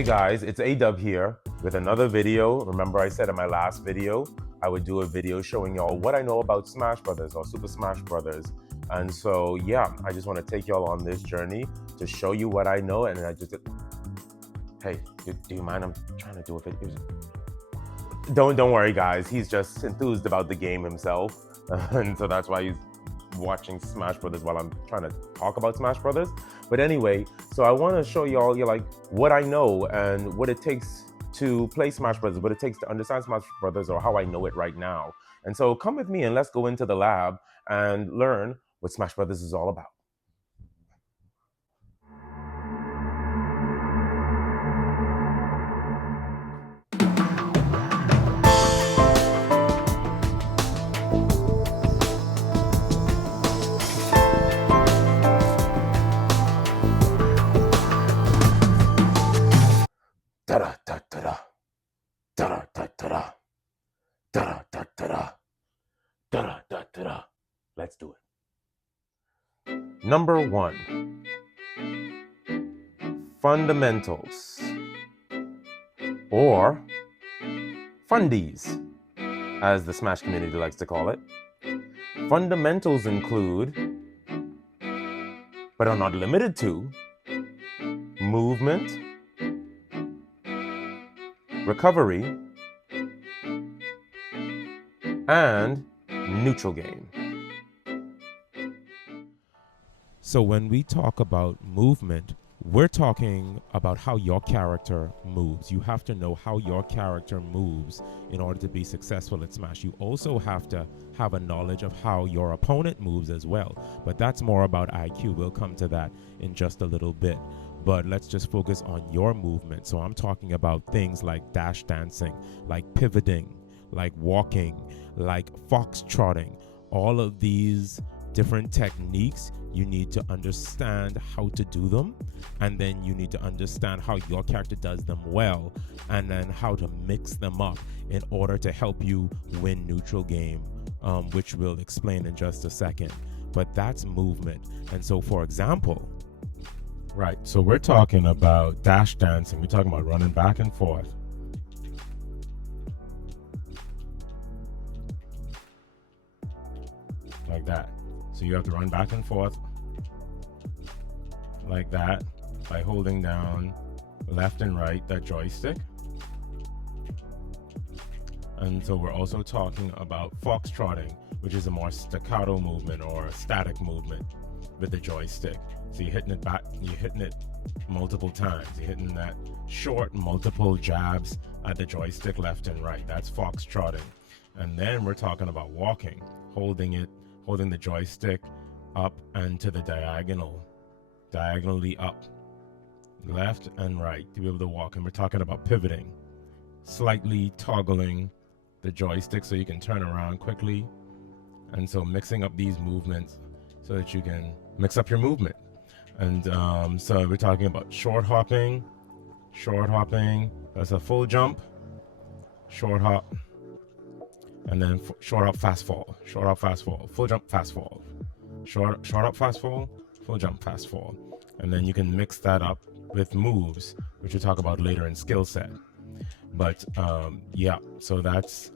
Hey guys, it's A-Dub here with another video. Remember I said in my last video, I would do a video showing y'all what I know about Smash Brothers or Super Smash Brothers. And so, yeah, I just want to take y'all on this journey to show you what I know. And I just, hey, do you mind? I'm trying to do a video. Don't worry guys, he's just enthused about the game himself. And so that's why he's watching Smash Brothers while I'm trying to talk about Smash Brothers. But anyway, so I want to show y'all what I know and what it takes to play Smash Brothers, what it takes to understand Smash Brothers, or how I know it right now. And so come with me and let's go into the lab and learn what Smash Brothers is all about. Da da da da da da da da da da da da da. Let's do it. Number 1, fundamentals, or fundies, as the Smash community likes to call it. Fundamentals include, but are not limited to, movement, recovery, and neutral game. So when we talk about movement, we're talking about how your character moves. You have to know how your character moves in order to be successful at Smash. You also have to have a knowledge of how your opponent moves as well. But that's more about IQ. We'll come to that in just a little bit. But let's just focus on your movement. So I'm talking about things like dash dancing, like pivoting, like walking, like foxtrotting. All of these different techniques, you need to understand how to do them, and then you need to understand how your character does them well, and then how to mix them up in order to help you win neutral game, which we'll explain in just a second. But that's movement. And so, for example, right, so we're talking about dash dancing. We're talking about running back and forth. Like that. So you have to run back and forth like that by holding down left and right, that joystick. And so we're also talking about foxtrotting, which is a more staccato movement or a static movement with the joystick. So you're hitting it back, you're hitting it multiple times. You're hitting that short multiple jabs at the joystick left and right. That's foxtrotting. And then we're talking about walking, holding the joystick up and to the diagonally up, left and right to be able to walk. And we're talking about pivoting, slightly toggling the joystick so you can turn around quickly. And so mixing up these movements so that you can mix up your movement. And so we're talking about short hopping, that's a full jump, short hop, and then short hop, fast fall, full jump, fast fall, short hop, fast fall, full jump, fast fall. And then you can mix that up with moves, which we'll talk about later in skill set. But yeah, so that's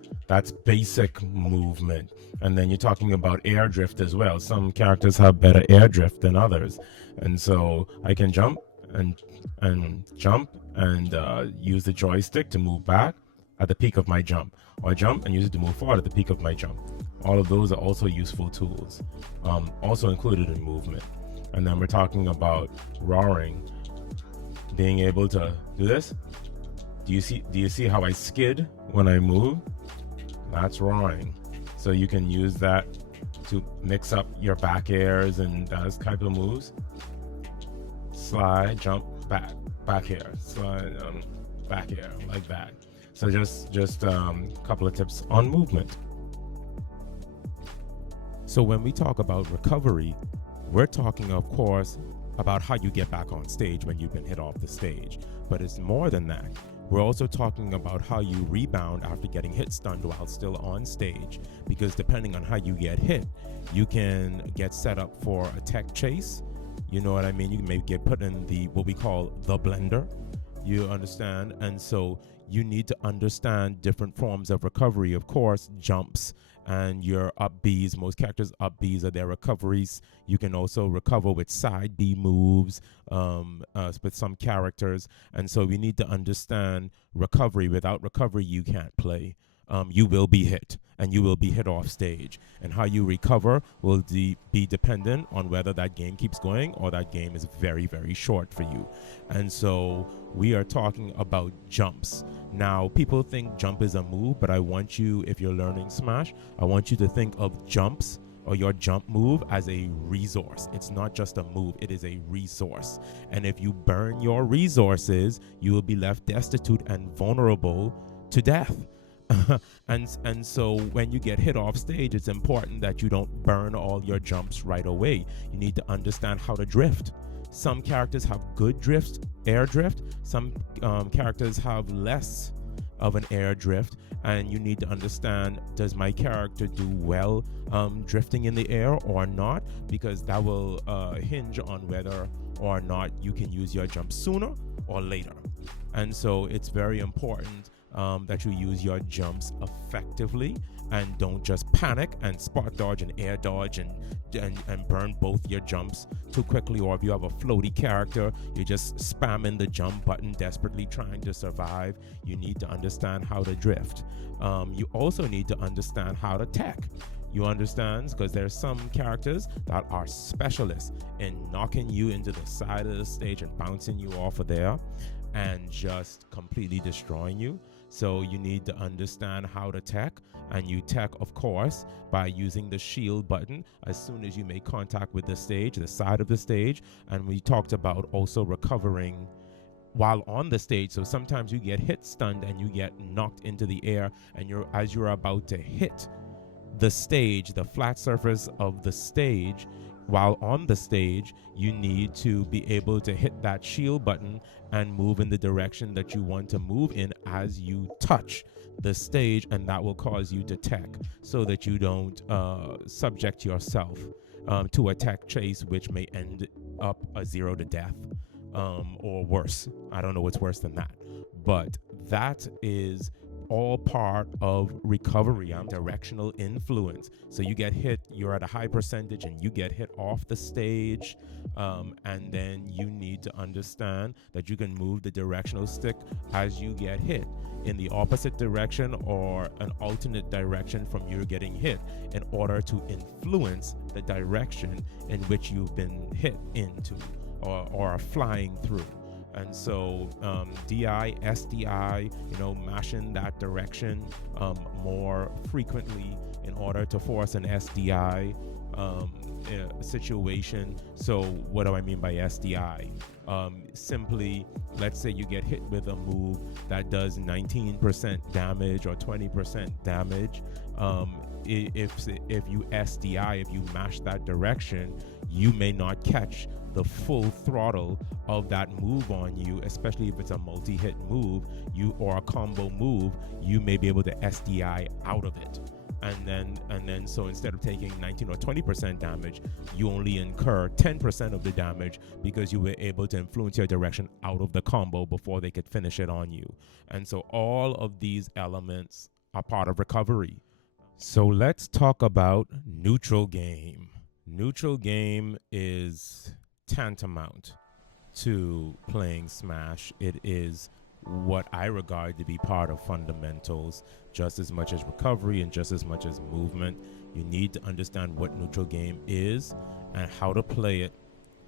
basic movement. And then you're talking about air drift as well. Some characters have better air drift than others, and so I can jump and use the joystick to move back at the peak of my jump, or jump and use it to move forward at the peak of my jump. All of those are also useful tools, also included in movement. And then we're talking about roaring, being able to do this. Do you see how I skid when I move? That's roaring. So you can use that to mix up your back airs and those type of moves. Slide, jump, back air, slide, back air, like that. So just a couple of tips on movement. So when we talk about recovery, we're talking, of course, about how you get back on stage when you've been hit off the stage. But it's more than that. We're also talking about how you rebound after getting hit stunned while still on stage, because depending on how you get hit, you can get set up for a tech chase. You know what I mean? You can maybe get put in the what we call the blender, You understand? And so you need to understand different forms of recovery. Of course, jumps and your up Bs. Most characters' up Bs are their recoveries. You can also recover with side B moves with some characters. And so we need to understand recovery. Without recovery, you can't play. You will be hit, and you will be hit off stage. And how you recover will be dependent on whether that game keeps going or that game is very, very short for you. And so we are talking about jumps. Now, people think jump is a move, but I want you, if you're learning Smash, I want you to think of jumps or your jump move as a resource. It's not just a move, it is a resource. And if you burn your resources, you will be left destitute and vulnerable to death. and so when you get hit off stage, it's important that you don't burn all your jumps right away. You need to understand how to drift. Some characters have good drifts, air drift. Some characters have less of an air drift, and you need to understand, does my character do well drifting in the air or not? Because that will hinge on whether or not you can use your jump sooner or later. And so it's very important that you use your jumps effectively and don't just panic and spot dodge and air dodge and burn both your jumps too quickly. Or if you have a floaty character, you're just spamming the jump button, desperately trying to survive. You need to understand how to drift. You also need to understand how to tech. You understand? Because there's some characters that are specialists in knocking you into the side of the stage and bouncing you off of there and just completely destroying you. So you need to understand how to tech, and you tech, of course, by using the shield button as soon as you make contact with the stage, the side of the stage. And we talked about also recovering while on the stage. So sometimes you get hit, stunned, and you get knocked into the air, and as you're about to hit the stage, the flat surface of the stage, while on the stage, you need to be able to hit that shield button and move in the direction that you want to move in as you touch the stage, and that will cause you to tech so that you don't subject yourself to a tech chase, which may end up a 0 to death or worse. I don't know what's worse than that, but that is all part of recovery. Directional influence. So you get hit, you're at a high percentage, and you get hit off the stage, and then you need to understand that you can move the directional stick as you get hit in the opposite direction or an alternate direction from you getting hit in order to influence the direction in which you've been hit into or are flying through. And so DI, SDI, mashing that direction more frequently in order to force an SDI situation. So what do I mean by SDI? Simply, let's say you get hit with a move that does 19% damage or 20% damage. If you SDI, if you mash that direction, you may not catch the full throttle of that move on you, especially if it's a multi-hit move, or a combo move. You may be able to SDI out of it. And then so instead of taking 19 or 20% damage, you only incur 10% of the damage because you were able to influence your direction out of the combo before they could finish it on you. And so all of these elements are part of recovery. So let's talk about neutral game. Neutral game is tantamount to playing Smash. It is what I regard to be part of fundamentals, just as much as recovery and just as much as movement. You need to understand what neutral game is and how to play it.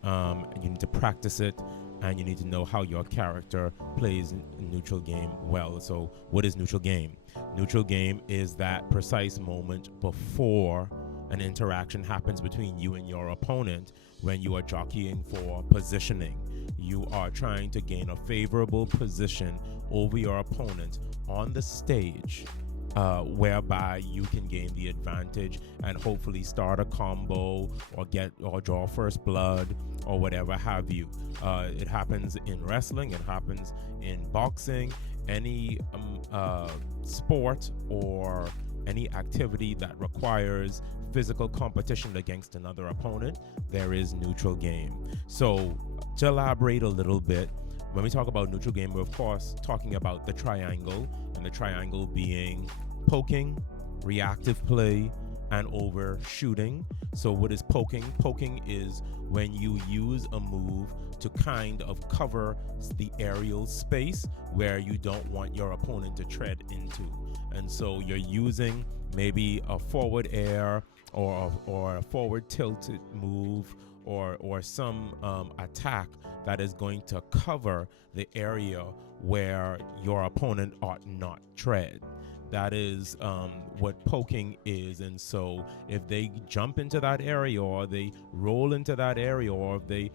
You need to practice it, and you need to know how your character plays neutral game well. So what is neutral game? Neutral game is that precise moment before an interaction happens between you and your opponent when you are jockeying for positioning. You are trying to gain a favorable position over your opponent on the stage, whereby you can gain the advantage and hopefully start a combo or draw first blood or whatever have you. It happens in wrestling, it happens in boxing, any sport or any activity that requires physical competition against another opponent, there is neutral game. So to elaborate a little bit, When we talk about neutral game, we're of course talking about the triangle, and the triangle being poking, reactive play, and overshooting. So what is poking? Poking is when you use a move to kind of cover the aerial space where you don't want your opponent to tread into. And so you're using maybe a forward air or a forward tilted move or some attack that is going to cover the area where your opponent ought not tread. That is what poking is. And so if they jump into that area, or they roll into that area, or if they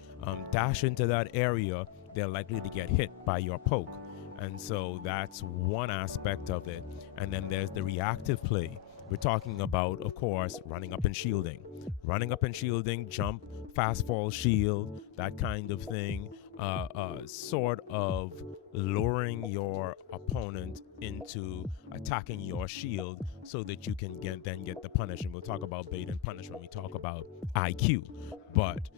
dash into that area, they're likely to get hit by your poke. And so that's one aspect of it. And then there's the reactive play. We're talking about, of course, running up and shielding. Running up and shielding, jump, fast fall shield, that kind of thing. Sort of luring your opponent into attacking your shield so that you can get the punish. And we'll talk about bait and punish when we talk about IQ. But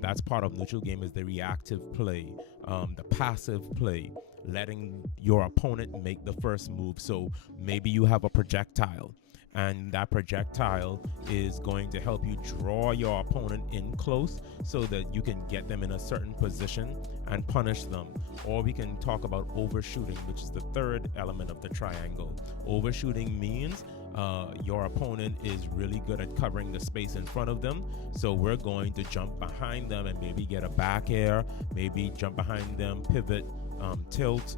that's part of neutral game, is the reactive play, the passive play, letting your opponent make the first move. So maybe you have a projectile, and that projectile is going to help you draw your opponent in close so that you can get them in a certain position and punish them. Or we can talk about overshooting, which is the third element of the triangle. Overshooting means your opponent is really good at covering the space in front of them, so we're going to jump behind them and maybe get a back air, maybe jump behind them, pivot, tilt,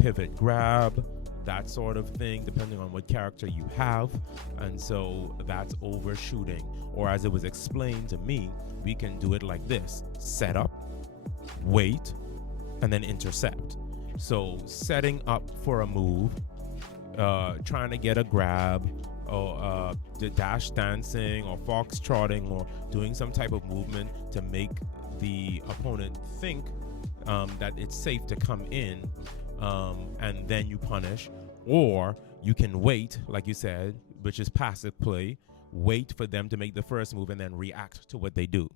pivot grab, that sort of thing, depending on what character you have. And so that's overshooting. Or as it was explained to me, we can do it like this: set up, wait, and then intercept. So setting up for a move, trying to get a grab, or the dash dancing or fox trotting, or doing some type of movement to make the opponent think that it's safe to come in, and then you punish. Or you can wait, like you said, which is passive play, wait for them to make the first move and then react to what they do,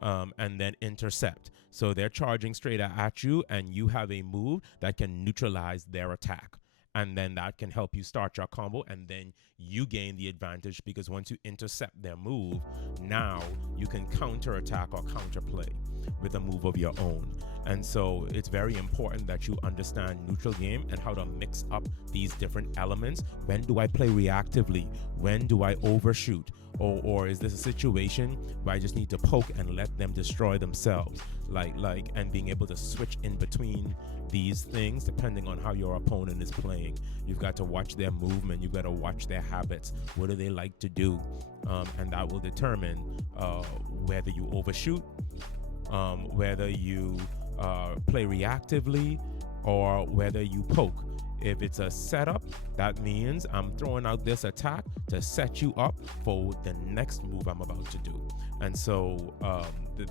and then intercept. So they're charging straight at you, and you have a move that can neutralize their attack. And then that can help you start your combo, and then you gain the advantage, because once you intercept their move, now you can counterattack or counterplay with a move of your own. And so it's very important that you understand neutral game and how to mix up these different elements. When do I play reactively? When do I overshoot? Or is this a situation where I just need to poke and let them destroy themselves? And being able to switch in between these things depending on how your opponent is playing. You've got to watch their movement. You've got to watch their habits. What do they like to do? And that will determine whether you overshoot, whether you play reactively, or whether you poke. If it's a setup, that means I'm throwing out this attack to set you up for the next move I'm about to do. And so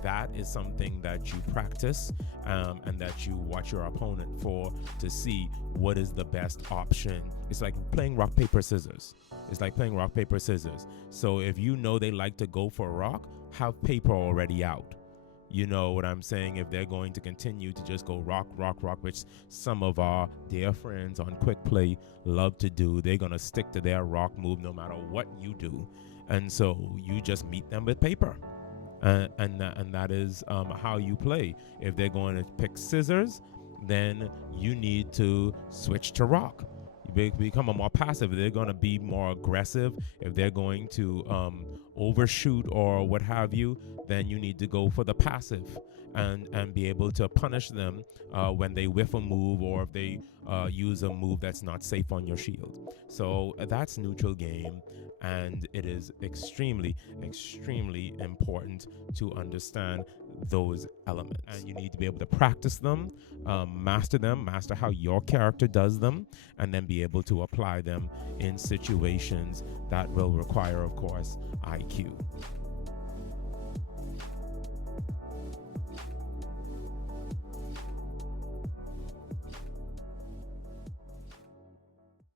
that is something that you practice, and that you watch your opponent for, to see what is the best option. It's like playing rock, paper, scissors. So if you know they like to go for rock, have paper already out. You know what I'm saying? If they're going to continue to just go rock, rock, rock, which some of our dear friends on Quick Play love to do, they're going to stick to their rock move no matter what you do. And so you just meet them with paper. And that is how you play. If they're going to pick scissors, then you need to switch to rock. You become a more passive. They're going to be more aggressive. If they're going to overshoot or what have you, then you need to go for the passive and be able to punish them when they whiff a move, or if they use a move that's not safe on your shield. So that's neutral game, and it is extremely, extremely important to understand those elements. And you need to be able to practice them, master how your character does them, and then be able to apply them in situations that will require, of course, IQ.